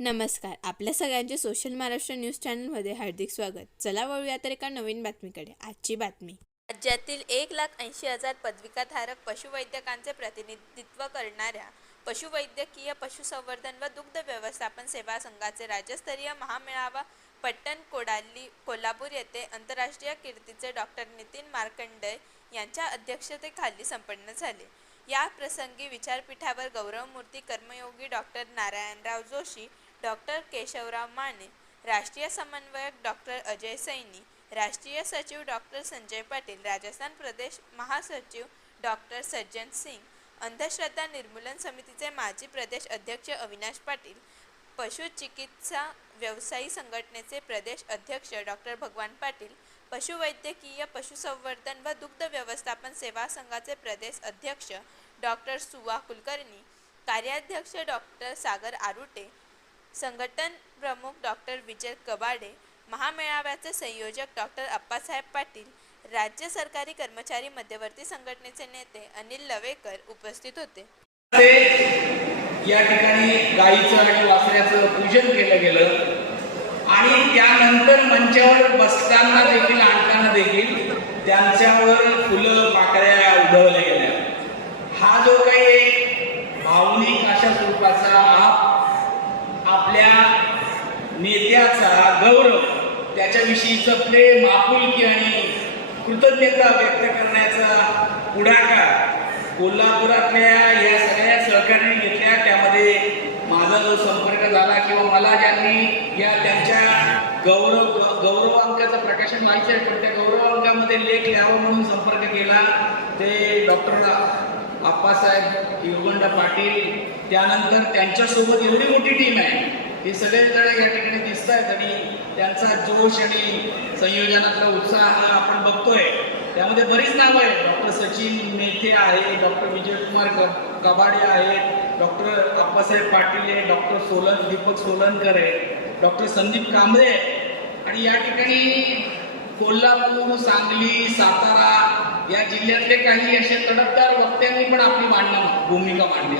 नमस्कार. आपल्या सगळ्यांचे सोशल महाराष्ट्र न्यूज चॅनलमध्ये हार्दिक स्वागत. चला वळूया तर एका नवीन बातमीकडे. आजची बातमी. राज्यातील 1,80,000 पदविकाधारक पशुवैद्यकांचे प्रतिनिधित्व करणाऱ्या पशुवैद्यकीय, पशुसंवर्धन व दुग्ध व्यवस्थापन सेवा संघाचे राज्यस्तरीय महामेळावा पट्टण कोल्हापूर येथे आंतरराष्ट्रीय कीर्तीचे डॉक्टर नितीन मार्कंडे यांच्या अध्यक्षतेखाली संपन्न झाले. या प्रसंगी विचारपीठावर गौरवमूर्ती कर्मयोगी डॉक्टर नारायणराव जोशी, डॉक्टर केशवराव माने, राष्ट्रीय समन्वयक डॉक्टर अजय सैनी, राष्ट्रीय सचिव डॉक्टर संजय पाटील, राजस्थान प्रदेश महासचिव डॉक्टर सज्जन सिंग, अंधश्रद्धा निर्मूलन समितीचे माजी प्रदेश अध्यक्ष अविनाश पाटील, पशुचिकित्सा व्यवसायी संघटनेचे प्रदेश अध्यक्ष डॉक्टर भगवान पाटील, पशुवैद्यकीय, पशुसंवर्धन व दुग्ध व्यवस्थापन सेवा संघाचे प्रदेश अध्यक्ष डॉक्टर सुवा कुलकर्णी, कार्याध्यक्ष डॉक्टर सागर आरुटे, संघटन प्रमुख डॉक्टर विजय कबाडे, महामेळाव्याचे संयोजक डॉक्टर अप्पासाहेब पाटील, राज्य सरकारी कर्मचारी मध्यवर्ती संघटनेचे नेते अनिल लवेकर उपस्थित होते. या ठिकाणी गाईचं आणि वासऱ्याचं पूजन केलं गेलं आणि त्यानंतर मंचावर बसताना देखील, आणताना देखील त्यांच्यावर फुलं पाकळ्या उधळल्या गेल्या. हा जो काही एक भावनिक अशा स्वरूपाचा आपल्या नेत्याचा गौरव, त्याच्याविषयीचं प्रेम, आपुलकी आणि कृतज्ञता व्यक्त करण्याचा पुढाकार कोल्हापुरातल्या या सगळ्या सहकार्याने घेतल्या. त्यामध्ये माझा जो संपर्क झाला किंवा मला ज्यांनी या त्यांच्या गौरवांकाचं प्रकाशन व्हायचं आहे, पण त्या गौरवांकामध्ये लेख लिहावा म्हणून संपर्क केला ते डॉक्टर अप्पासाहेब युगंड पाटील. त्यानंतर त्यांच्यासोबत एवढी मोठी टीम आहे, हे सगळेजण या ठिकाणी दिसत आहेत आणि त्यांचा जोश आणि संयोजनातला उत्साह आपण बघतोय. त्यामध्ये बरीच नावं आहेत. डॉक्टर सचिन मेथे आहे, डॉक्टर विजयकुमार कबाडे आहेत, डॉक्टर अप्पासाहेब पाटील आहे, डॉक्टर दीपक सोलनकर आहे, डॉक्टर संदीप कांबळे आणि या ठिकाणी कोल्हापूर, सांगली, सातारा या जिल्ह्यातले काही असे तडफदार वक्त्यांनी पण आपली भूमिका मांडली.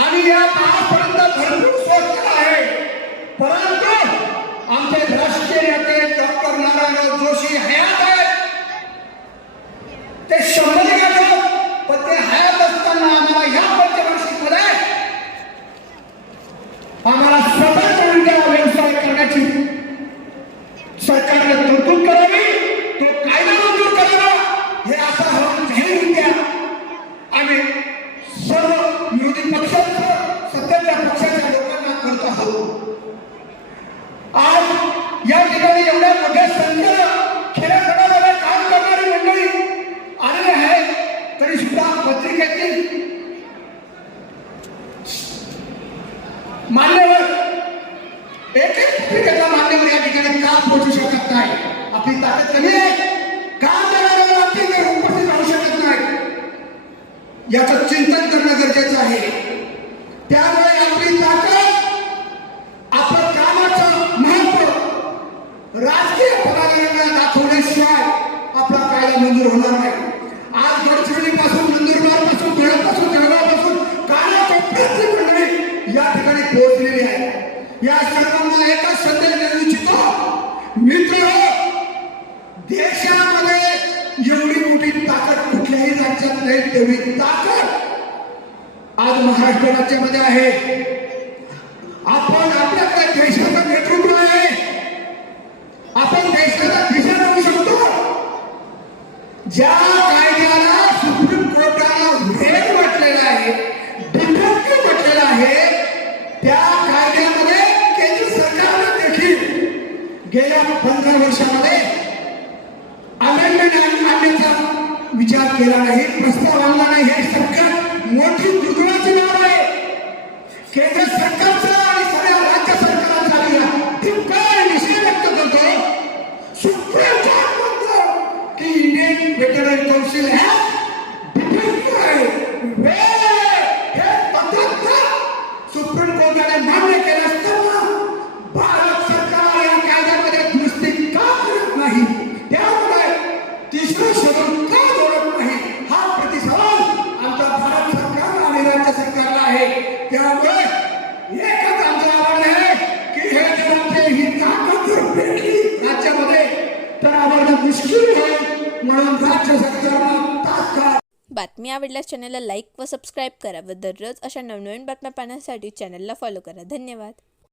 आणि या काळापर्यंत भरपूर स्वस्त आहे, परंतु आमचे राष्ट्रीय नेते डॉक्टर नारायणराव जोशी हयात आहेत. ते 100 घेतात, पण ते हयात असताना आम्हाला या पंचवार्षिकमध्ये आम्हाला स्वतंत्ररित्या व्यवसाय करण्याची सरकारने तरतूद करावी, तो कायदा मंजूर करावा. हे असा जाहीर द्या. आम्ही सर्व विरोधी पक्षांचं, सत्तेच्या पक्षाच्या लोकांना करत आहोत. आज या ठिकाणी एवढ्या मोठ्या संख्येने खेड्यापाड्यामध्ये काम करणारी मंडळी आलेली आहे, तरी सुद्धा पत्रिकेतील मान्यवर, एक पत्रिकेचा मान्यवर या ठिकाणी का पोहोचू शकत नाही? आपली ताकद कमी आहे का? आपली उपस्थित राहू शकत नाही, याचं चिंतन करणं गरजेचं आहे. त्यामुळे आपली ताकद, आपलं कामाचं महत्व राजकीय पदाधिकाऱ्यांना दाखवण्याशिवाय आपला कायदा मंजूर होणार नाही. आज गडचिरोलीपासून, नंदुरबारपासून, धुळ्यापासून, जळगावपासून कानाकोपऱ्यातली मंडळी या ठिकाणी पोहोचलेली आहे. या सर्वांना एकच संदेश देऊ इच्छितो, मित्र, देशामध्ये एवढी मोठी ताकद कुठल्याही राज्यात नाही, तेवढी ताकद आज महाराष्ट्र राज्यामध्ये आहे. आपण आपल्याकडे देशाचं नेतृत्व आहे, आपण देशाचा दिशा देऊ शकतो. ज्या कायद्याला सुप्रीम कोर्टानं वेळ म्हटलेला आहे, डिफेक्टिव्ह म्हटलेला आहे, त्या कायद्यामध्ये केंद्र सरकारने देखील गेल्या 15 वर्षामध्ये विचार केला नाही, प्रस्ताव आणला नाही. हे सगळ्यात मोठी दुर्दैवाची बाब आहे. केंद्र सरकारचा आणि सगळ्या राज्य सरकारांचा धिक्कार निषेध व्यक्त करतो. सुप्रीम कोर्ट म्हणतो की इंडियन वेटरनरी काउन्सिल हे पद्धत सुप्रीम कोर्टाने मान्य केलं असताना भारत सरकार या कायद्यामध्ये दुरुस्ती का करत नाही, त्यामुळे तिसरं शेड्यूल का जोडत नाही, हा प्रतिसवाल आमच्या भारत सरकार आणि राज्य सरकारला आहे. त्यामुळे एकच आमचं आव्हान आहे की हे जर आमचे ही ताकद जर भेटली राज्यामध्ये तर आम्हाला मुश्किल होईल. म्हणून राज्य सरकारला तात्काळ. बातमी आवडल्यास चॅनलला लाईक व सबस्क्राईब करा व दररोज अशा नवनवीन बातम्या पाहण्यासाठी चॅनलला फॉलो करा. धन्यवाद.